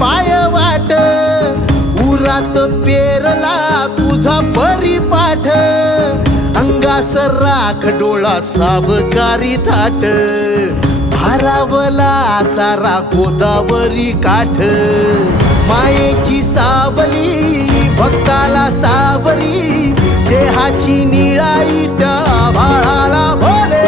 पाय वाट उरात पेरला तुझा परिपाठ अंगास राख डोळा सावकारी थाट भारावला सारा गोदावरी काठ मायेची सावली भक्ताला सावरी देहाची निळाई त्या भाळाला भोले